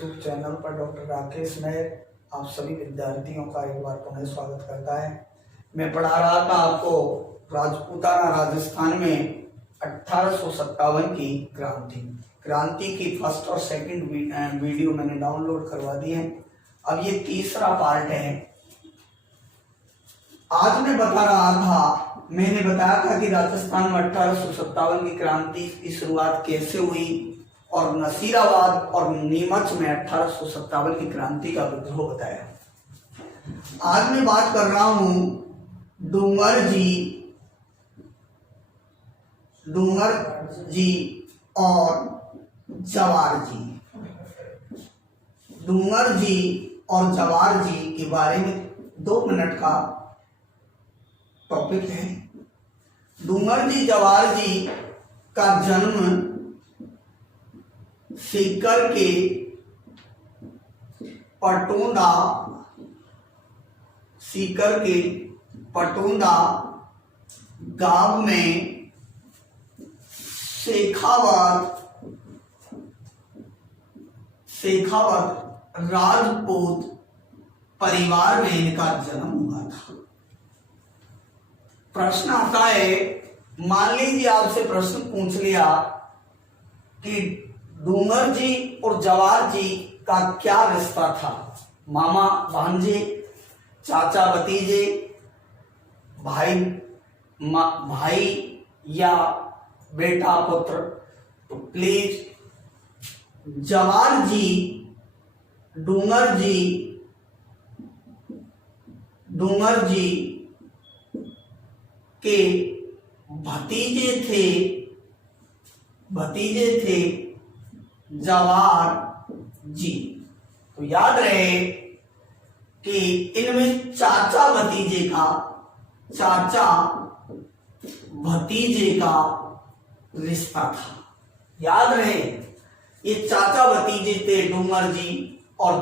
YouTube channel पर doctor Rakesh Nair आप सभी विद्यार्थियों का एक बार पुनः स्वागत करता है। मैं पढ़ा रहा था आपको राजपूताना राजस्थान में 1857 की क्रांति की फर्स्ट और सेकंड वीडियो मैंने डाउनलोड करवा दी है। अब ये तीसरा पार्ट है। आज मैं बता रहा था, मैंने बताया था कि राजस्थान में 1857 की क्रांति की शुरुआत कैसे हुई और नसीराबाद और नीमच में 1857 की क्रांति का विद्रोह बताया। आज मैं बात कर रहा हूं डूंगर जी और जवार जी। डूंगर जी और जवार जी के बारे में 2 मिनट का टॉपिक है। डूंगर जी जवार जी का जन्म सीकर के पटोंदा गांव में शेखावत राजपूत परिवार में इनका जन्म हुआ था। प्रश्न आता है, मान लीजिए आपसे प्रश्न पूछ लिया कि डूंगर जी और जवार जी का क्या रिश्ता था? मामा भांजे, चाचा भतीजे, भाई या बेटा पुत्र? तो प्लीज जवार जी डूंगर जी के भतीजे थे जवार जी। तो याद रहे कि इनमें चाचा भतीजे का रिश्ता था। याद रहे, ये चाचा भतीजे थे डूंगर जी और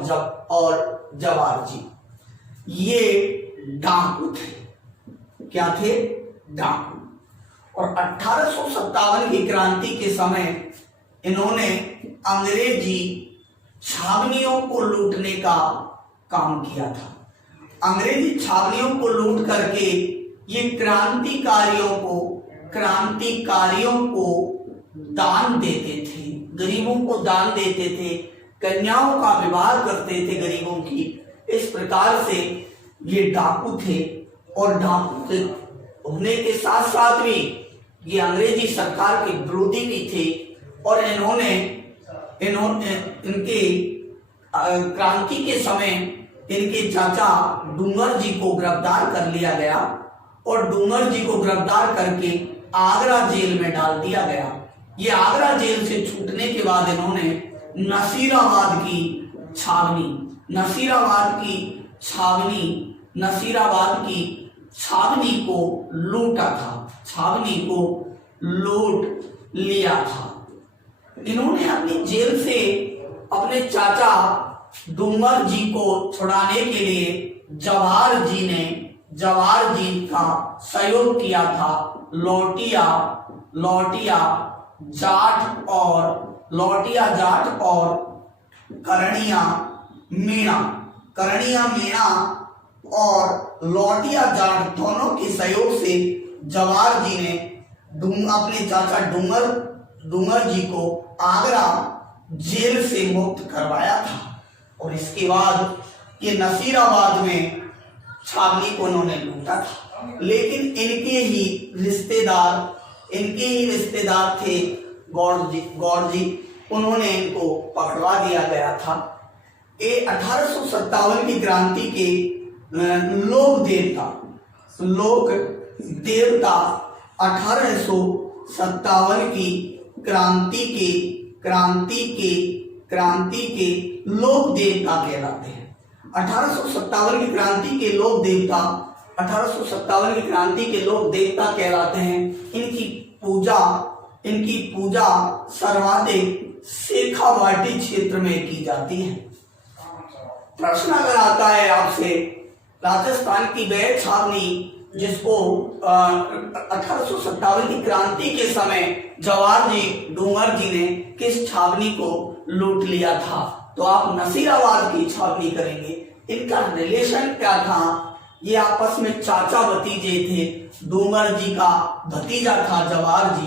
जवार जी। ये डाकू थे। क्या थे? डाकू। और 1857 की क्रांति के समय इन्होंने अंग्रेजी छावनियों को लूटने का काम किया था। अंग्रेजी छावनियों को लूट करके ये क्रांतिकारियों को दान देते थे, गरीबों को दान देते थे, कन्याओं का विवाह करते थे गरीबों की। इस प्रकार से ये डाकू थे। और डाकू होने के साथ साथ भी ये अंग्रेजी सरकार के विरोधी भी थे। और इन्होंने इनके क्रांति के समय इनके चाचा डूंगर जी को गिरफ्तार कर लिया गया और डूंगर जी को गिरफ्तार करके आगरा जेल में डाल दिया गया। ये आगरा जेल से छूटने के बाद इन्होंने नसीराबाद की छावनी को लूटा था, छावनी को लूट लिया था। इन्होंने अपनी जेल से अपने चाचा डूंगर जी को छुड़ाने के लिए जवार जी का सहयोग किया था। लौटिया जाट और करणिया मीणा और लौटिया जाट दोनों के सहयोग से जवार जी ने अपने चाचा डूंगर जी को आगरा जेल से मुक्त करवाया था। और इसके बाद ये नसीराबाद में छावनी को उन्होंने लूटा था। लेकिन इनके ही रिश्तेदार थे गौड़ जी, उन्होंने इनको पकड़वा दिया गया था। ये 1857 की क्रांति के लोक देवता 1857 की क्रांति के लोक देवता कहलाते हैं। 1857 की क्रांति के लोक देवता कहलाते हैं। इनकी पूजा सर्वाधिक शेखावाटी क्षेत्र में की जाती है। प्रश्न अगर आता है आपसे, राजस्थान की वह छावनी जिसको 1857 की क्रांति के समय जवार जी डूंगर जी ने किस छावनी को लूट लिया था, तो आप नसीराबाद की छावनी करेंगे। इनका रिलेशन क्या था? ये आपस में चाचा भतीजे थे। डूंगर जी का भतीजा था जवाहर जी,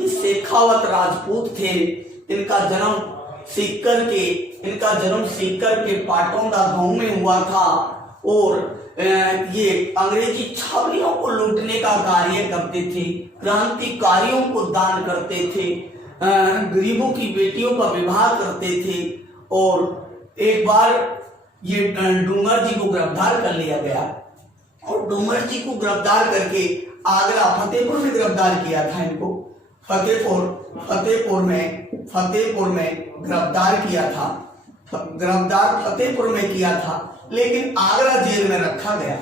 ये शेखावत राजपूत थे। इनका जन्म सीकर के पाटौदा गांव में हुआ था और ये अंग्रेजी छावनियों को लूटने का कार्य करते थे, क्रांतिकारियों को दान करते थे, गरीबों की बेटियों का विवाह करते थे। और एक बार ये डूंगर जी को गिरफ्तार कर लिया गया और डूंगर जी को गिरफ्तार करके आगरा फतेहपुर में गिरफ्तार किया था। इनको फतेहपुर में गिरफ्तार किया था। फतेहपुर में किया था, लेकिन आगरा जेल में रखा गया।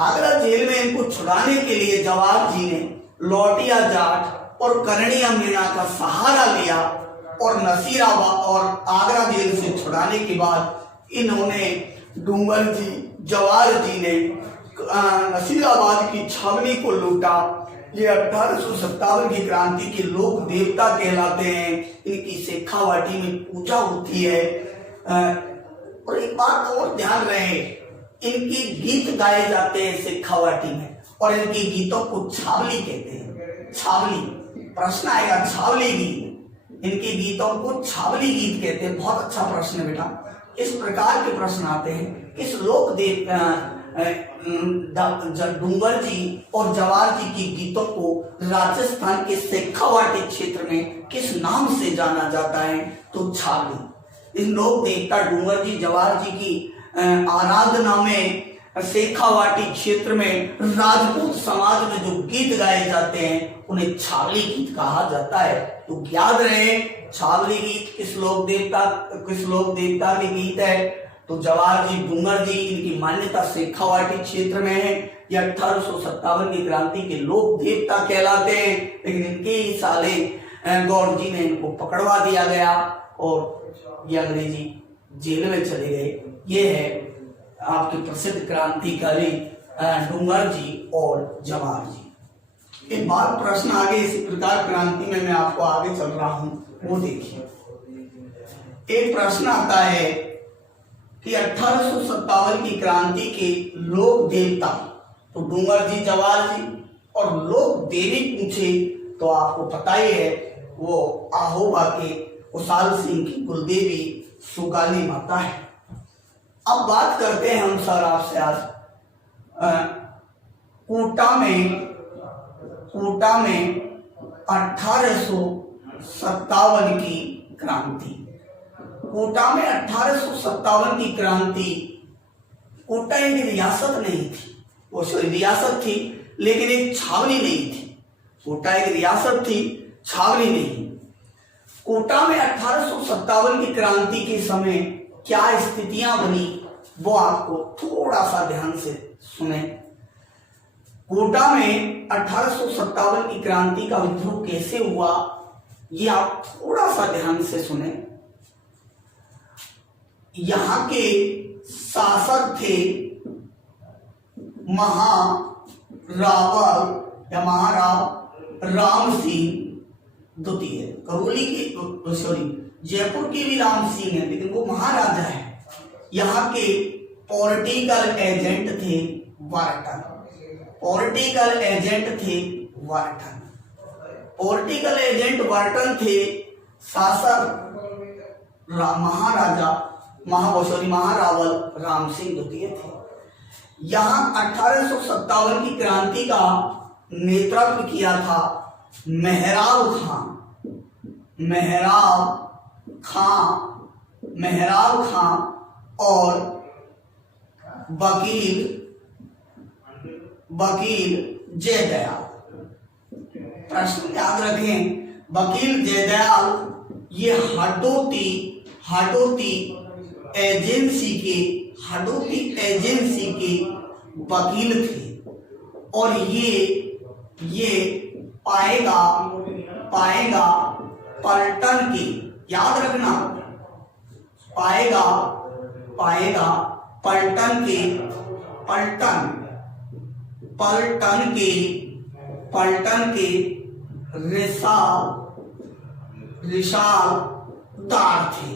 आगरा जेल में इनको छुड़ाने के लिए जवाहर जी ने लौटिया जाट और करणिया मीणा का सहारा लिया और नसीराबाद और आगरा जेल से छुड़ाने के बाद इन्होंने जवाहर जी ने नसीराबाद की छावनी को लूटा। ये 1857 की क्रांति के लोक देवता कहलाते हैं। इनकी शेखावाटी में पूजा होती है। और एक बात और ध्यान रहे, इनके गीत गाए जाते हैं शेखावाटी में और इनके गीतों को छावली कहते हैं। छावली, प्रश्न आएगा छावली गीत, इनके गीतों को छावली गीत कहते हैं। बहुत अच्छा प्रश्न है बेटा, इस प्रकार के प्रश्न आते हैं। इस लोक देवता डूंगर जी और जवाहर जी के गीतों को राजस्थान के शेखावाटी क्षेत्र में किस नाम से जाना जाता है? तो छावली। इन लोक देवता डूंगर जी जवाहर जी की आराधना में शेखावाटी क्षेत्र में राजपूत समाज में जो गीत गाए जाते हैं उन्हें छावली गीत कहा जाता है। तो याद रहे, छावली गीत किस लोक देवता के गीत है? तो जवाहर जी डूंगर जी, इनकी मान्यता शेखावाटी क्षेत्र में है। ये 1857 की क्रांति के लोक देवता कहलाते हैं। लेकिन इनके ही साले गौड़ जी ने इनको पकड़वा दिया गया और ये अंग्रेजी जेल में चले गए। ये है आपके प्रसिद्ध क्रांतिकारी डूंगर जी और जवाहर जी। एक बार प्रश्न आगे इसी प्रकार क्रांति में मैं आपको आगे चल रहा हूं, वो देखिए। एक प्रश्न आता है कि 1857 की क्रांति के लोक देवता, तो डूंगर जी जवाहर जी, और लोक देवी पूछे तो आपको पता ही है वो आहोबा के उसाल सिंह की कुलदेवी सुगाली माता है। अब बात करते हैं हम सर आपसे आज कोटा में 1857 की क्रांति। कोटा में 1857 की क्रांति। कोटा एक रियासत नहीं थी, वो रियासत थी लेकिन एक छावनी नहीं थी। कोटा एक रियासत थी, छावनी नहीं। कोटा में 1857 की क्रांति के समय क्या स्थितियां बनी वो आपको थोड़ा सा ध्यान से सुने। कोटा में 1857 की क्रांति का विद्रोह कैसे हुआ ये आप थोड़ा सा ध्यान से सुने। यहां के शासक थे महाराव राम सिंह द्वितीय। करौली के जयपुर के भी राम सिंह है, लेकिन वो महाराजा है। यहाँ के पॉलिटिकल एजेंट थे वार्टन। पॉलिटिकल एजेंट वार्टन थे। शासक महारावल राम सिंह द्वितीय थे। यहाँ 1857 की क्रांति का नेतृत्व किया था मेहराब खां और वकील जयदयाल। प्रश्न याद रखें, वकील जयदयाल ये हाडोती एजेंसी के वकील थे और ये पाएगा पलटन के, याद रखना, पाएगा पलटन के रिसालदार थे।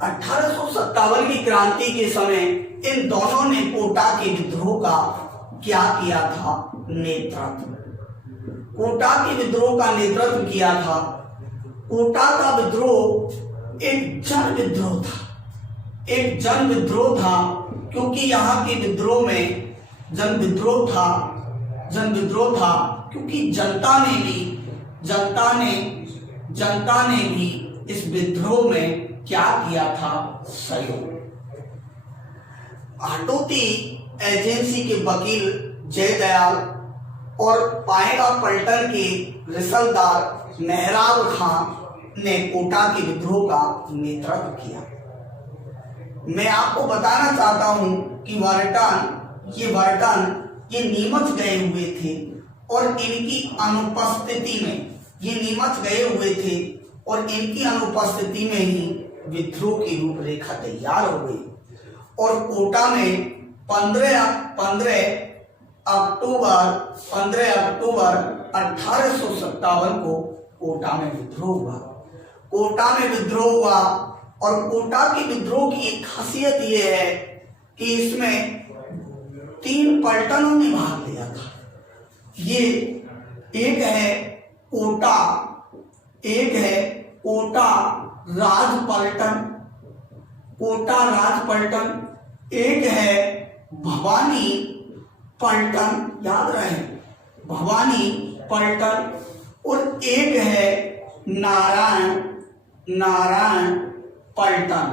1857 की क्रांति के समय इन दोनों ने कोटा के विद्रोह का क्या किया था? नेतृत्व। कोटा के विद्रोह का नेतृत्व किया था। कोटा का विद्रोह एक जन विद्रोह था, एक जन विद्रोह था, क्योंकि यहाँ के विद्रोह में जन विद्रोह था क्योंकि जनता ने भी इस विद्रोह में क्या किया था? सहयोग। हाटोती एजेंसी के वकील जयदयाल और पाएगा पलटन के रिसलदार मेहराब खां ने कोटा के विद्रोह का नेतृत्व किया। मैं आपको बताना चाहता हूं कि वर्टन ये नीमच गए हुए थे और इनकी अनुपस्थिति में ही विद्रोह की रूपरेखा तैयार हो गई और कोटा में 15 अक्टूबर 1857 को कोटा में विद्रोह हुआ। और कोटा के विद्रोह की एक खासियत यह है कि इसमें 3 पलटनों ने भाग लिया था। ये एक है कोटा राज पलटन, एक है भवानी पलटन, याद रहे, भवानी पलटन, और एक है नारायण पलटन।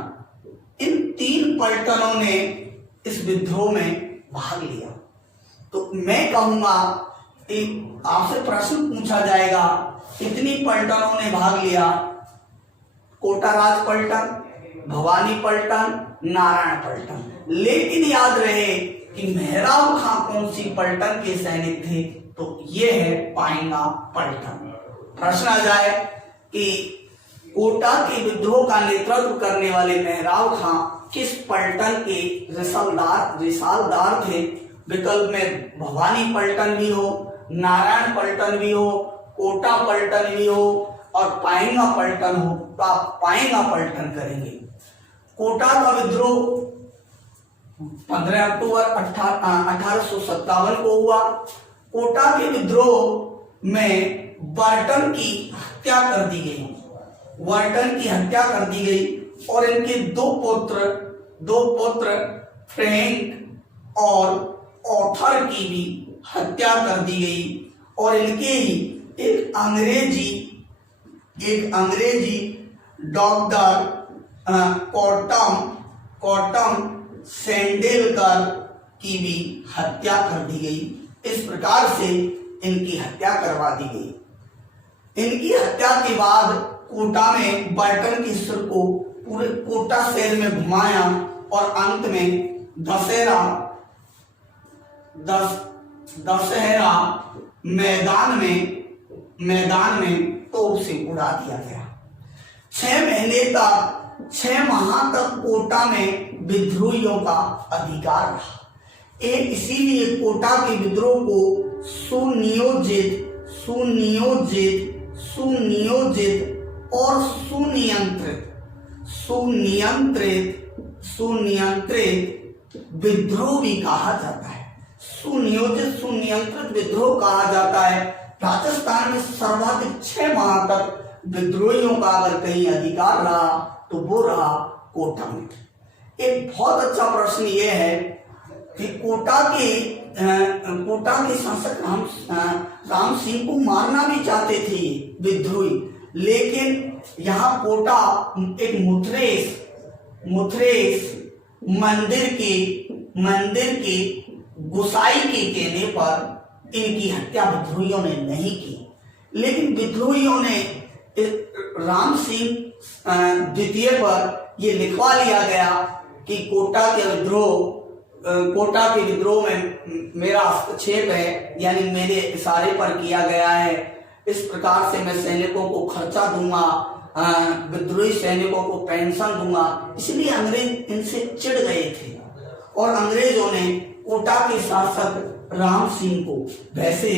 इन 3 पलटनों ने इस विद्रोह में भाग लिया। तो मैं कहूंगा, आपसे प्रश्न पूछा जाएगा, कितनी पलटनों ने भाग लिया? कोटा राज पलटन, भवानी पलटन, नारायण पलटन। लेकिन याद रहे कि मेहराब खां कौन सी पलटन के सैनिक थे? तो ये है पाएगा पलटन। प्रश्न आ जाए कि कोटा के विद्रोह का नेतृत्व करने वाले मेहराब खां किस पलटन के रिसालदार थे? विकल्प में भवानी पलटन भी हो, नारायण पलटन भी हो, कोटा पलटन भी हो और पाएगा पलटन हो, तो आप पाएगा पलटन करेंगे। कोटा का विद्रोह 15 अक्टूबर 1857 को हुआ। कोटा के विद्रोह में वर्टन की हत्या कर दी गई और इनके दो पुत्र फ्रैंक और ऑथर की भी हत्या कर दी गई और इनके ही एक अंग्रेजी डॉक्टर कॉटम सेंडेलकर की भी हत्या कर दी गई। इस प्रकार से इनकी हत्या करवा दी गई। इनकी हत्या के बाद कोटा में बर्टन के सिर को पूरे कोटा शहर में घुमाया और अंत में दशहरा मैदान में तोप से उड़ा दिया गया। 6 माह तक कोटा में विद्रोहियों का अधिकार रहा। इसीलिए कोटा के विद्रोह को सुनियोजित और सुनियंत्रित विद्रोह भी कहा जाता है। सुनियंत्रित विद्रोह कहा जाता है। राजस्थान में सर्वाधिक 6 माह तक विद्रोहियों का अगर कहीं अधिकार रहा तो वो रहा कोटा में। एक बहुत अच्छा प्रश्न ये है कि कोटा के शासक राम सिंह को मारना भी चाहते थे विद्रोही, लेकिन यहाँ कोटा एक मुथरेस मंदिर के गुसाई के कहने पर इनकी हत्या विद्रोहियों ने नहीं की। लेकिन विद्रोहियों ने राम सिंह द्वितीय पर यह लिखवा लिया गया कि कोटा के विद्रोह में मेरा हस्तक्षेप है, यानी मेरे इशारे पर किया गया है। इस प्रकार से मैं सैनिकों को खर्चा दूंगा, विद्रोही सैनिकों को पेंशन दूंगा। इसलिए अंग्रेज इनसे चिढ़ गए थे और अंग्रेजों ने कोटा के शासक राम सिंह को वैसे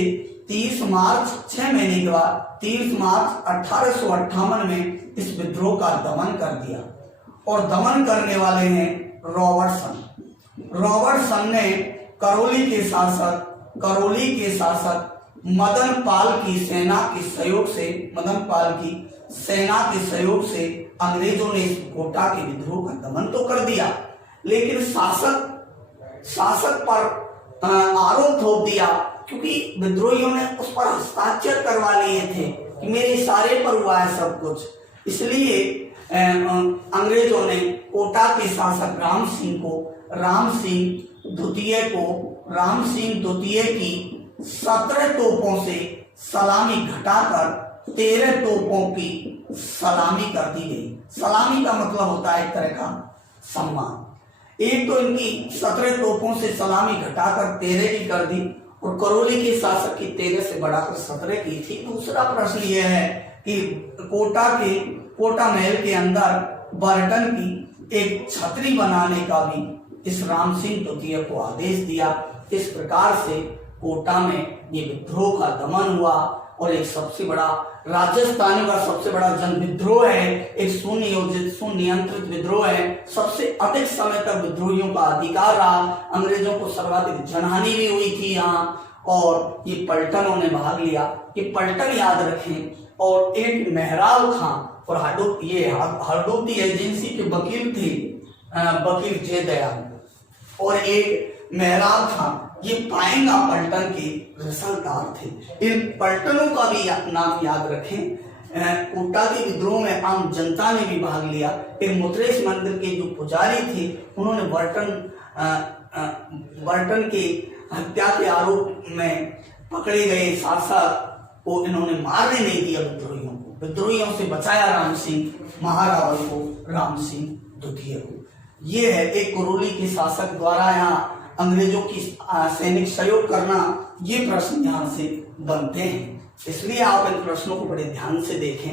30 मार्च 6 महीने के बाद 30 मार्च 1858 में इस विद्रोह का दमन कर दिया और दमन करने वाले हैं रॉबर्टसन। रॉबर्टसन ने करौली के शासक मदन पाल की सेना के सहयोग से अंग्रेजों ने इस कोटा के विद्रोह का दमन तो कर दिया, लेकिन शासक पर आरोप थोप दिया, क्योंकि विद्रोहियों ने उस पर हस्ताक्षर करवा लिए थे कि मेरे इशारे पर हुआ है सब कुछ। इसलिए अंग्रेजों ने कोटा के शासक राम सिंह द्वितीय की 17 तोपों से सलामी घटाकर 13 तोपों की सलामी कर दी गई। सलामी का मतलब होता है एक तरह का सम्मान। एक तो इनकी 17 तोपों से सलामी घटाकर 13 की कर दी, और करौली के शासक की 13 से बढ़ाकर 17 की थी। दूसरा प्रश्न यह है कि कोटा महल के अंदर बर्टन की एक छतरी बनाने का भी इस राम सिंह द्वितीय को आदेश दिया। इस प्रकार से कोटा में ये विद्रोह का दमन हुआ, और एक सबसे बड़ा राजस्थान का सबसे बड़ा जन विद्रोह है, एक सुनियंत्रित विद्रोह है। सबसे अधिक समय तक विद्रोहियों का अधिकार रहा, अंग्रेजों को सर्वाधिक जनहानि भी हुई थी यहाँ, और ये पलटनों ने भाग लिया। ये पलटन याद रखें। और एक मेहराब खां और हरदोती एजेंसी के वकील थे, वकील जयदयाल, और एक मेहराब खां, ये पाएंगा पलटन के रसलदार थे। इन पलटनों का भी नाम याद रखें। कोटा के विद्रोह में आम जनता ने भी भाग लिया। फिर मुद्रेश मंदिर के जो पुजारी थे, उन्होंने बर्टन के हत्या के आरोप में पकड़े गए शासक को इन्होंने मारने नहीं दिया। विद्रोहियों से बचाया राम सिंह महारावल को, राम सिंह द्वितीय को। ये है एक करौली के शासक द्वारा यहाँ अंग्रेजों की सैनिक सहयोग करना। ये प्रश्न यहाँ से बनते हैं, इसलिए आप इन प्रश्नों को बड़े ध्यान से देखें।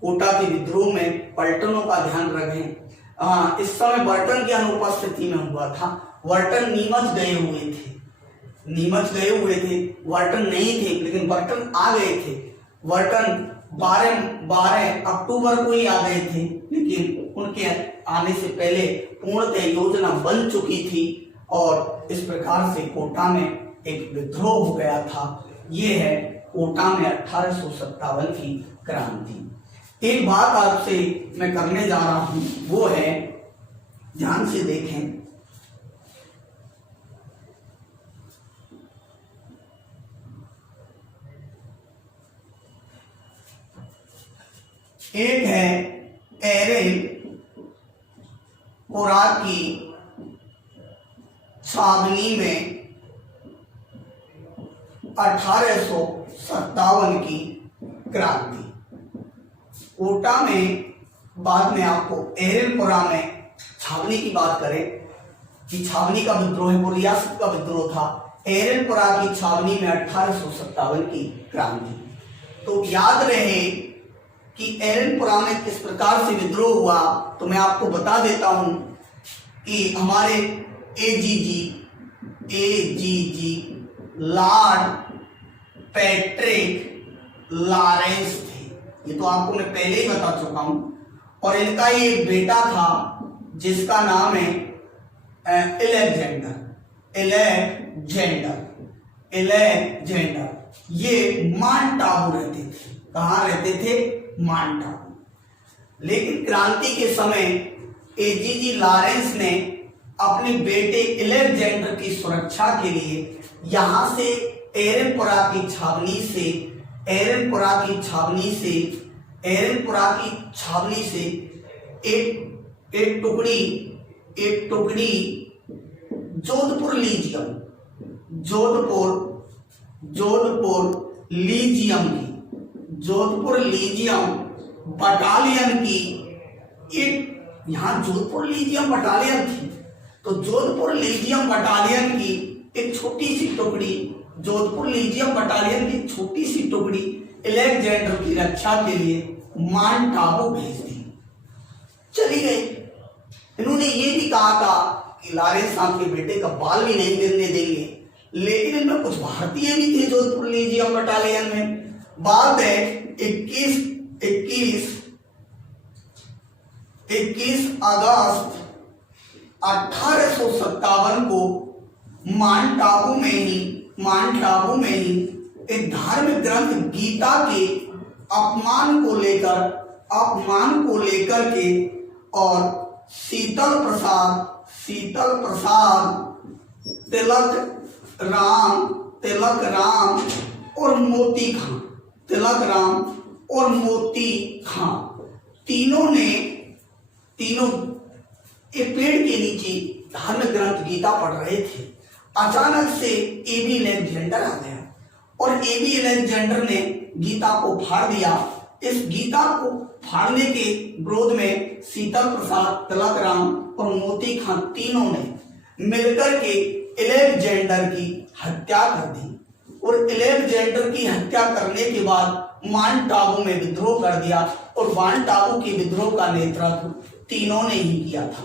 कोटा के विद्रोह में पलटनों का ध्यान रखें। इस समय बर्टन की अनुपस्थिति में हुआ था। बर्टन नीमच गए हुए थे, बर्टन नहीं थे, लेकिन बर्टन आ गए थे। बर्टन 12 अक्टूबर को ही आ गए थे, लेकिन उनके आने से पहले पूर्णतः योजना बन चुकी थी, और इस प्रकार से कोटा में एक विद्रोह हो गया था। ये है कोटा में 1857 की क्रांति। एक बात आपसे मैं करने जा रहा हूं, वो है, ध्यान से देखें, एक है एरेनपुरा की छावनी में 1857 की क्रांति। कोटा में बाद में आपको एरेनपुरा में छावनी की बात करें कि छावनी का विद्रोह है, वो रियासत का विद्रोह था। एरेनपुरा की छावनी में 1857 की क्रांति। तो याद रहे कि एरेनपुरा में किस प्रकार से विद्रोह हुआ, तो मैं आपको बता देता हूं कि हमारे एजीजी लॉर्ड पैट्रिक लॉरेंस थे। ये तो आपको मैं पहले ही बता चुका हूं। और इनका ही एक बेटा था जिसका नाम है एलेक्जेंडर। ये माउंटाबू रहते थे। कहाँ रहते थे? माउंटाबू। लेकिन क्रांति के समय एजीजी लॉरेंस ने अपने बेटे एलेक्जेंडर की सुरक्षा के लिए यहां से एरेनपुरा की छावनी से एक टुकड़ी जोधपुर लीजियम बटालियन की एक, यहां जोधपुर लीजियम बटालियन थी, तो जोधपुर लीजियम बटालियन की एक छोटी सी टुकड़ी, जोधपुर लीजियम बटालियन की छोटी सी टुकड़ी एलेक्जेंडर की रक्षा के लिए माउंटाबू भेज दी। चली गई। इन्होंने ये भी कहा था कि लॉरेंस साहब के बेटे का बाल भी नहीं गिरने देंगे, लेकिन इनमें कुछ भारतीय भी थे जोधपुर लीजियम बटालियन में। बाद में 21 21 अगस्त 1857 को माउंट आबू में ही एक धार्मिक ग्रंथ गीता के अपमान को लेकर के और शीतल प्रसाद तिलक राम और मोती खां तीनों एक पेड़ के नीचे धार्मिक ग्रंथ गीता पढ़ रहे थे। अचानक से एबी अलेक्जेंडर आ गया और एबी अलेक्जेंडर ने गीता को फाड़ दिया। इस गीता को फाड़ने के विरोध में शीतल प्रसाद, तिलक राम और मोती खां तीनों ने मिलकर के अलेक्जेंडर की हत्या कर दी और अलेक्जेंडर की हत्या करने के बाद माउंट आबू में विद्रोह कर दिया और माउंट आबू के विद्रोह का नेतृत्व तीनों ने ही किया था।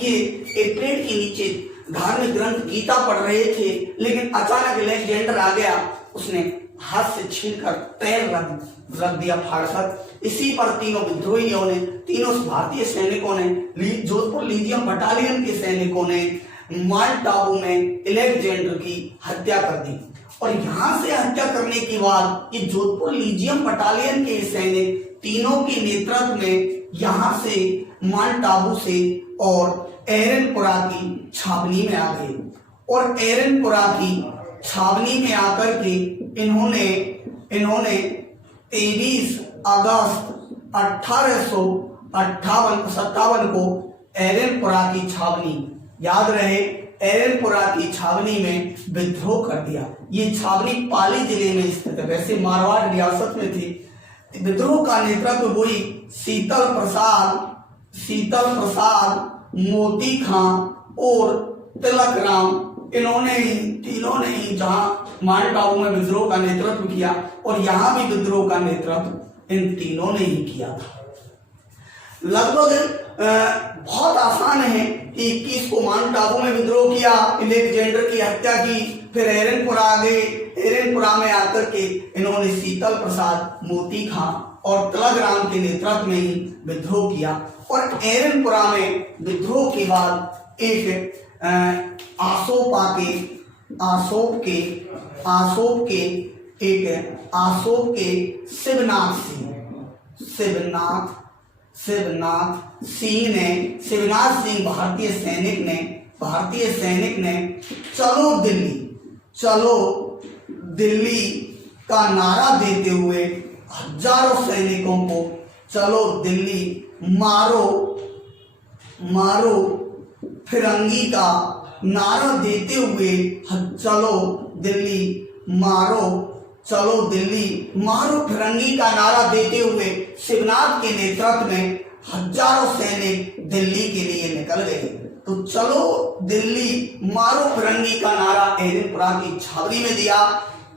ये एक पेड़ के नीचे धार्मिक ग्रंथ गीता पढ़ रहे थे, लेकिन अचानक अलेक्जेंडर आ गया, उसने हाथ से छीनकर पैर रख दिया फाड़कर। इसी पर तीनों विद्रोहियों ने, तीनों भारतीय सैनिकों ने, जोधपुर लीजियम बटालियन के सैनिकों ने माउंट आबू में अलेक्जेंडर की हत्या कर दी। और यहां से हत्या करने के बाद ये जोधपुर लीजियम बटालियन के सैनिक तीनों के नेतृत्व में यहां से माउंट आबू से और एरनपुरा की छावनी में आ गए और एरनपुरा की छावनी में आकर के इन्होंने 23 अगस्त 1857 को एरनपुरा की छावनी, याद रहे, एरनपुरा की छावनी में विद्रोह कर दिया। ये छावनी पाली जिले में स्थित है, वैसे मारवाड़ रियासत में थी। विद्रोह का नेतृत्व वही शीतल प्रसाद, मोती खां और तिलक राम, तीनों ने ही जहां माउंट आबू में विद्रोह का नेतृत्व किया और यहां भी विद्रोह का नेतृत्व इन तीनों ने ही किया था। लगभग बहुत आसान है कि 21 को माउंट आबू में विद्रोह किया, अलेक्जेंडर की हत्या की, फिर एरनपुरा आ गए। एरनपुरा में आकर के इन्होंने शीतल प्रसाद, मोती खां और तिलक राम के नेतृत्व में ही विद्रोह किया और एरनपुरा में विद्रोह के बाद एक आसोप के शिवनाथ सिंह भारतीय सैनिक ने चलो दिल्ली का नारा देते हुए हजारों सैनिकों को चलो दिल्ली मारो फिरंगी का नारा देते हुए चलो दिल्ली मारो फिरंगी का नारा देते हुए शिवनाथ के नेतृत्व में हजारों सैनिक दिल्ली के लिए निकल गए। तो चलो दिल्ली मारो फिरंगी का नारा एरनपुरा की छावनी में दिया।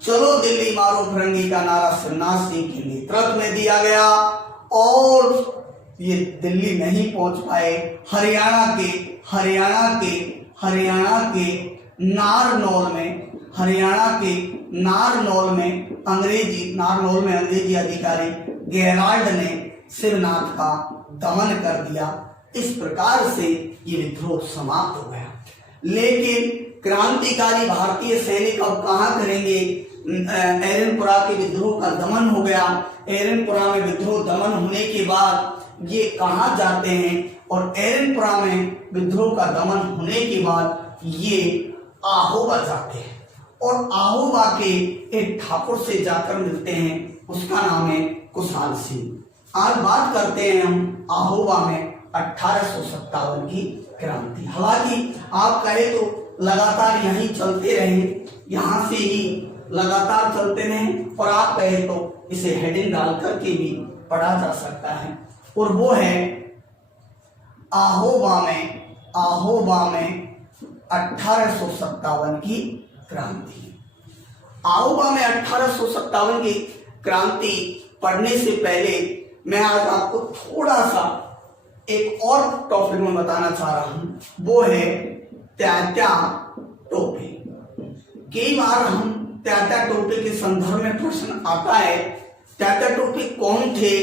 चलो दिल्ली मारो फिरंगी का नारा शिवनाथ सिंह के नेतृत्व में दिया गया और ये दिल्ली नहीं पहुंच पाए। हरियाणा के नारनौल में अंग्रेजी अधिकारी गेराल्ड ने शिवनाथ का दमन कर दिया। इस प्रकार से ये विद्रोह समाप्त हो गया। लेकिन क्रांतिकारी भारतीय सैनिक अब कहाँ करेंगे? एरनपुरा के विद्रोह का दमन हो गया। एरनपुरा में विद्रोह दमन होने के बाद ये कहाँ जाते हैं? और एरनपुरा में विद्रोह का दमन होने के बाद ये आहोबा जाते हैं और आहोबा के एक ठाकुर से जाकर मिलते हैं, उसका नाम है कुशाल सिंह। आज बात करते हैं हम आहोबा में 1857 की क्रांति। हालांकि आप कहे तो लगातार यहीं चलते रहे, यहां से ही लगातार चलते रहे, और आप कहे तो इसे हेडिंग डाल करके भी पढ़ा जा सकता है। और वो है आहोबा में 1857 की क्रांति। आहोबा में 1857 की क्रांति पढ़ने से पहले मैं आज आपको थोड़ा सा एक और टॉपिक में बताना चाह रहा हूं, वो है त्यात्या टोपे। कई बार हम त्यात्या टोपे के संदर्भ में प्रश्न आता है, त्यात्या टोपे कौन थे,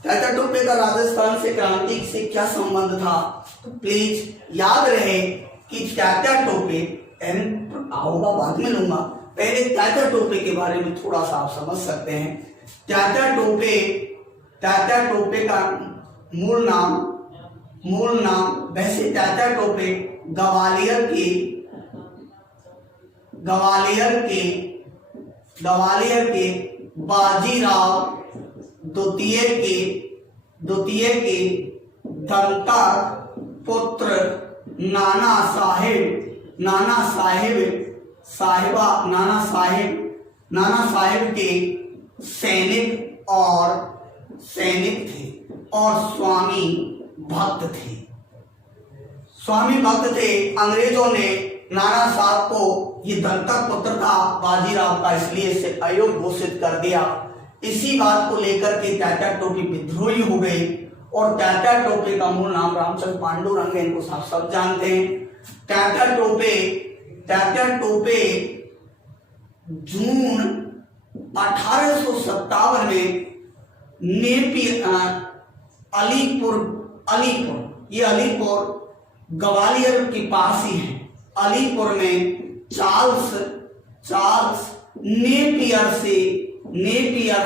तात्या टोपे का राजस्थान से क्रांति से क्या संबंध था? तो प्लीज याद रहे कि तात्या टोपे, आओगा बाद में लूंगा, पहले तात्या टोपे के बारे में थोड़ा सा आप समझ सकते हैं। तात्या टोपे का मूल नाम वैसे तात्या टोपे ग्वालियर के बाजीराव द्वितीय के दंता पुत्र नाना साहेब के सैनिक थे और स्वामी भक्त थे। अंग्रेजों ने नाना साहब को ये दंतक पुत्र था बाजीराव का, इसलिए इसे अयोग्य घोषित कर दिया। इसी बात को लेकर के तात्या टोपे विद्रोही हो गए और तात्या टोपे का मूल नाम रामचंद्र पांडुरंग है, इनको सब जानते हैं। तात्या टोपे जून 1857 में अलीपुर ग्वालियर के पास ही है। अलीपुर में चार्ल्स नेपियर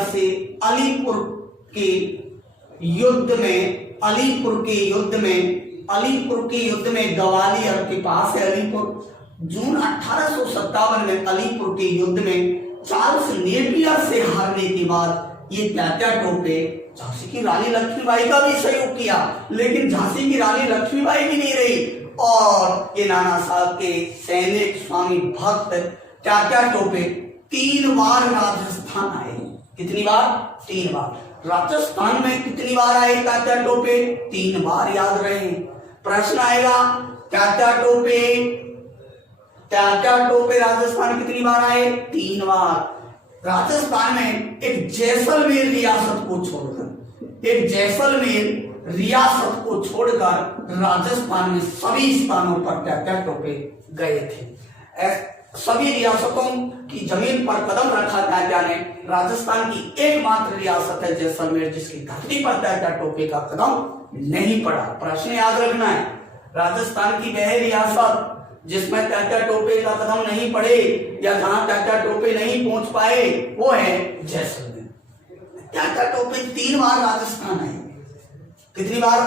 से अलीपुर के युद्ध में ग्वालियर के पास है अलीपुर। जून 1857 में अलीपुर के युद्ध में चार्ल्स नेपियर से हारने के बाद ये तात्या टोपे झांसी की रानी लक्ष्मीबाई का भी सहयोग किया, लेकिन झांसी की रानी लक्ष्मीबाई भी नहीं रही और ये नाना साहब के सैनिक स्वामी भक्त तात्या टोपे 3 बार राजस्थान आए। कितनी बार? 3 बार। राजस्थान में कितनी बार आए तात्या टोपे? 3 बार, याद रहे। प्रश्न आएगा तात्या टोपे राजस्थान कितनी बार आए? 3 बार। राजस्थान में एक जैसलमेर रियासत को छोड़कर राजस्थान में सभी स्थानों पर तात्या टोपे गए थे। सभी रियासतों की जमीन पर कदम रखा तात्या ने। राजस्थान की एकमात्र रियासत है जैसलमेर जिसकी धरती पर तात्या टोपे का कदम नहीं पड़ा। प्रश्न याद रखना है, राजस्थान की वह रियासत जिसमें तात्या टोपे का कदम नहीं पड़े या जहां तात्या टोपे नहीं पहुंच पाए वो है जैसलमेर। तात्या टोपे 3 बार राजस्थान आए। कितनी बार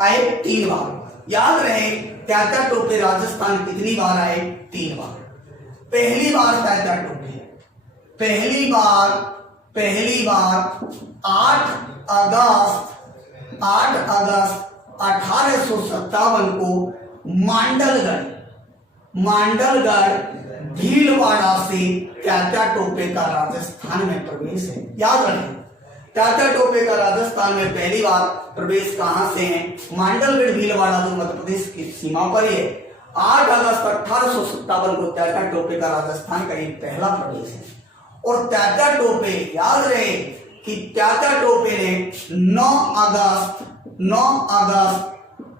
आए? 3 बार। याद रहे तात्या टोपे राजस्थान कितनी बार आए? 3 बार। पहली बार तात्या टोपे पहली बार 8 अगस्त 1857 को मांडलगढ़ भीलवाड़ा से तात्या टोपे का राजस्थान में प्रवेश है। याद रखें तात्या टोपे का राजस्थान में पहली बार प्रवेश कहां से है? मांडलगढ़ भीलवाड़ा जो मध्य प्रदेश की सीमा पर है। 8 अगस्त 1857 को तात्या टोपे का राजस्थान का ये पहला प्रवेश है। और तात्या टोपे, याद रहे कि तात्या टोपे ने 9 अगस्त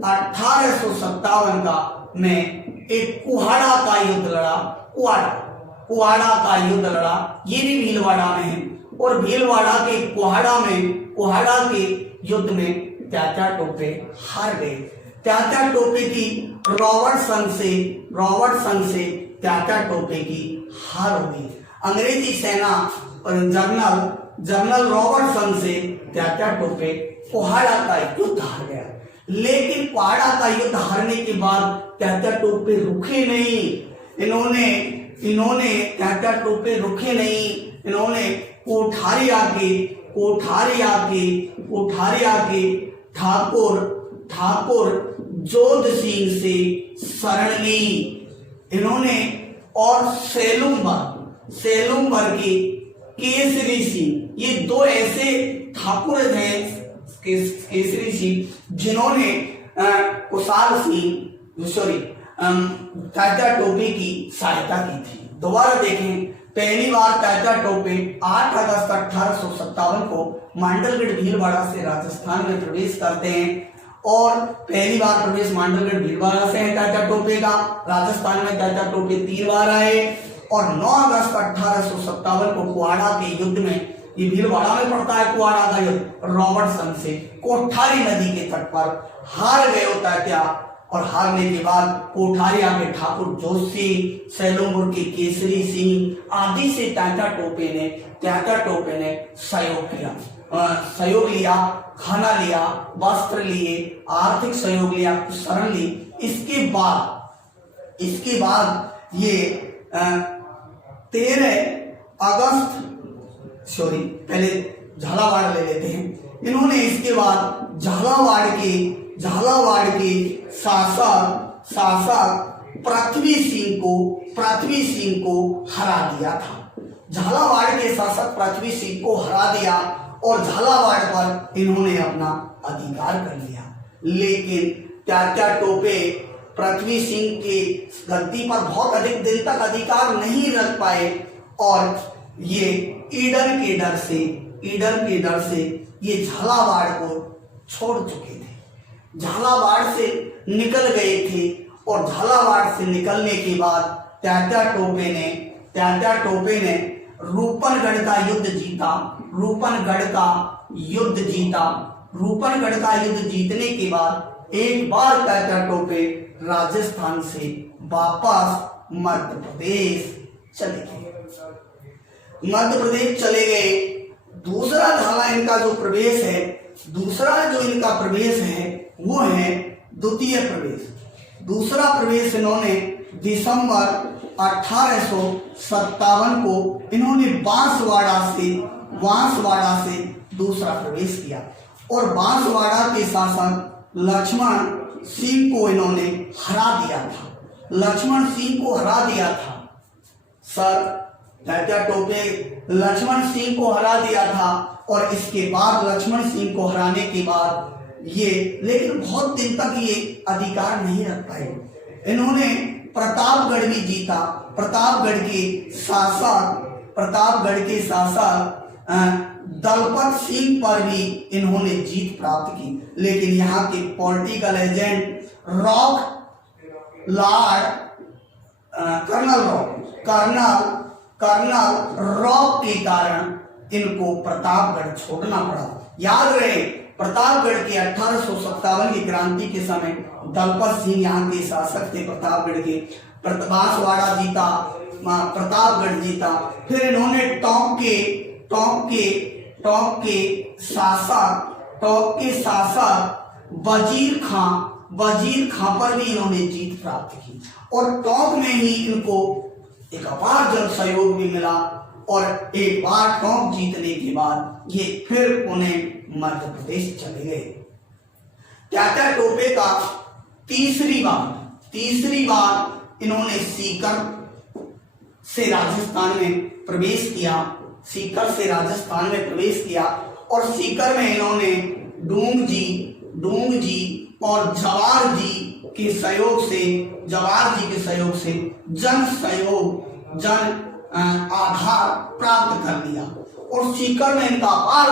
1857 का में एक कुहाड़ा का युद्ध लड़ा। कुहाड़ा का युद्ध लड़ा, ये भी भीलवाड़ा में है। और भीलवाड़ा के कुहाड़ा के युद्ध में तात्या टोपे हार गए। तात्या टोपे की रॉबर्टसन से तात्या टोपे की हार हो गई। अंग्रेजी सेना और जनरल रॉबर्टसन से तात्या टोपे कुहाड़ा का युद्ध हार गया। लेकिन कुहाड़ा का युद्ध हारने के बाद तात्या टोपे रुके नहीं। इन्होंने तात्या टोपे रुके नहीं। इन्होंने कोठारिया के ठाकुर जोध सिंह से शरण ली इन्होंने। और सेलुम्बर के केसरी सिंह, ये 2 ऐसे ठाकुर हैं केसरी सिंह जिन्होंने तात्या टोपे की सहायता की थी। दोबारा देखें, पहली बार तात्या टोपे 8 अगस्त 1857 को मांडलगढ़ भीलवाड़ा से राजस्थान में प्रवेश करते हैं। और पहली बार प्रवेश मांडलगढ़ भीलवाड़ा से है तात्या टोपे का। राजस्थान में तात्या टोपे 3 बार आए। और 9 अगस्त 1857 को कुहाड़ा के युद्ध में ये भीलवाड़ा में पड़ता है कुआरा का युद्ध रॉबर्टसन से कोठारी नदी के तट पर हार गए तात्या। और हारने के बाद कोठारिया के ठाकुर जोशी, सैलुंगुर के केसरी सिंह आदि से त्यात्या टोपे ने सहयोग लिया, खाना लिया, वस्त्र लिए, आर्थिक सहयोग लिया, शरण ली। इसके बाद ये 13 अगस्त पहले झालावाड़ ले लेते हैं। इन्होंने इसके बाद झालावाड़ के शासक पृथ्वी सिंह को हरा दिया था। झालावाड़ के शासक पृथ्वी सिंह को हरा दिया और झालावाड़ पर इन्होंने अपना अधिकार कर लिया। लेकिन त्यात्या टोपे पृथ्वी सिंह के गद्दी पर बहुत अधिक दिन तक अधिकार नहीं रख पाए और ये ईडन के डर से ये झालावाड़ को छोड़ चुके थे, झालावाड़ से निकल गए थे। और झालावाड़ से निकलने के बाद त्यात्या टोपे ने रूपनगढ़ का युद्ध जीतने के बाद एक बार त्यात्या टोपे राजस्थान से वापस मध्य प्रदेश चले गए। दूसरा इनका जो प्रवेश है वो है द्वितीय प्रवेश। दूसरा प्रवेश इन्होंने दिसंबर 1857 को इन्होंने बांसवाड़ा से दूसरा प्रवेश किया और बांसवाड़ा के शासक लक्ष्मण सिंह को इन्होंने हरा दिया था। सर त्यात्या टोपे लक्ष्मण सिंह को हरा दिया था और इसके बाद लक्ष्मण सिंह को हराने के बाद ये लेकिन बहुत दिन तक ये अधिकार नहीं रख पाए। इन्होंने प्रतापगढ़ भी जीता। प्रतापगढ़ के शासक दलपत सिंह पर भी इन्होंने जीत प्राप्त की। लेकिन यहाँ के पॉलिटिकल एजेंट कर्नल रॉक के कारण इनको प्रतापगढ़ छोड़ना पड़ा। याद रहे प्रतापगढ़ के 1857 की क्रांति के समय दलपत सिंह यहाँ के शासक थे। प्रतापगढ़ के बांसवाड़ा जीता, प्रतापगढ़ जीता। फिर इन्होंने टोंक के शासक वजीर खां पर भी इन्होंने जीत प्राप्त की और टोंक में ही इनको एक अपार जन सहयोग भी मिला। और एक बार टोंक जीतने के बाद ये फिर उन्हें मध्य प्रदेश चले गए। त्यात्या टोपे का तीसरी बार इन्होंने सीकर से राजस्थान में प्रवेश किया और सीकर में इन्होंने डूंग जी और जवार जी के सहयोग से जन आधार प्राप्त कर लिया और सीकर में इनका अपार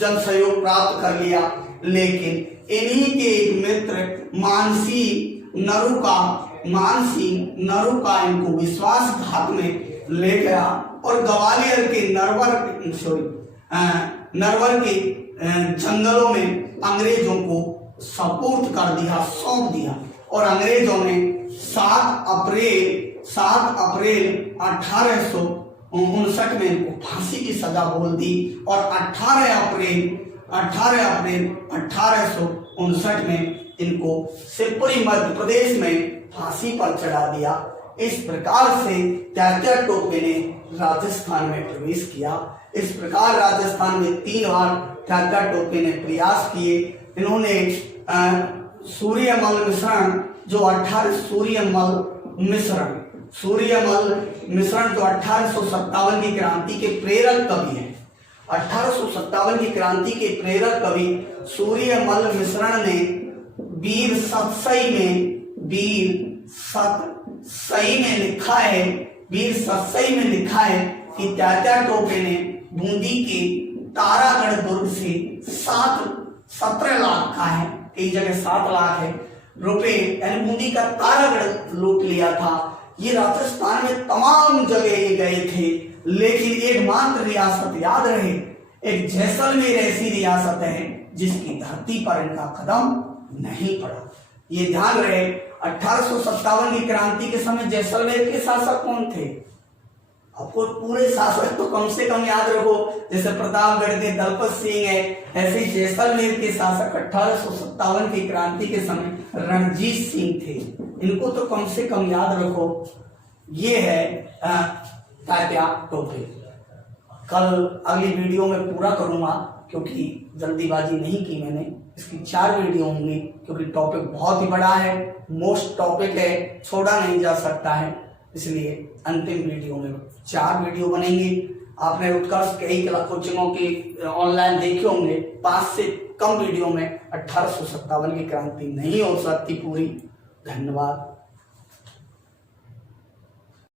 जन सहयोग प्राप्त कर लिया। लेकिन इन्हीं के एक मित्र मानसिंह नरूका इनको विश्वासघात में ले गया और ग्वालियर के नरवर के जंगलों में अंग्रेजों को सौंप दिया और अंग्रेजों ने 7 अप्रैल 1859 में इनको फांसी की सजा बोल दी और 18 अप्रैल 1859 में इनको शिवपुरी मध्य प्रदेश में फांसी पर चढ़ा दिया। इस प्रकार से त्यात्या टोपे ने राजस्थान में प्रवेश किया। इस प्रकार राजस्थान में 3 बार त्यात्या टोपे ने प्रयास किए। इन्होंने सूर्यमल मिश्रण जो 1857 की क्रांति के प्रेरक कवि हैं। 1857 की क्रांति के प्रेरक कवि सूर्यमल मिश्रण ने वीर सतसई में लिखा है कि त्यात्या टोपे ने बूंदी के तारागढ़ दुर्ग से 17 लाख का है, कई जगह 7 लाख है रुपए यानी बूंदी का तारागढ़ लूट लिया था। ये राजस्थान में तमाम जगह ये गए थे, लेकिन एकमात्र रियासत याद रहे एक जैसलमेर ऐसी रियासत है जिसकी धरती पर इनका कदम नहीं पड़ा। ये ध्यान रहे 1857 की क्रांति के समय जैसलमेर के शासक कौन थे? आपको पूरे शासक तो कम से कम याद रखो, जैसे प्रतापगढ़ के दलपत सिंह है, ऐसे जैसलमेर के शासक 1857 की क्रांति के समय रणजीत सिंह थे। इनको तो कम से कम याद रखो। ये है तात्या टोपे। कल अगली वीडियो में पूरा करूंगा क्योंकि जल्दीबाजी नहीं की मैंने। इसकी 4 वीडियो होंगी क्योंकि टॉपिक बहुत ही बड़ा है, मोस्ट टॉपिक है, छोड़ा नहीं जा सकता है, इसलिए अंतिम वीडियो में 4 वीडियो बनेंगी। आपने उत्कर्ष कई कोचिंगों के ऑनलाइन देखे होंगे, 5 से कम वीडियो में 1857 की क्रांति नहीं हो सकती पूरी। धन्यवाद।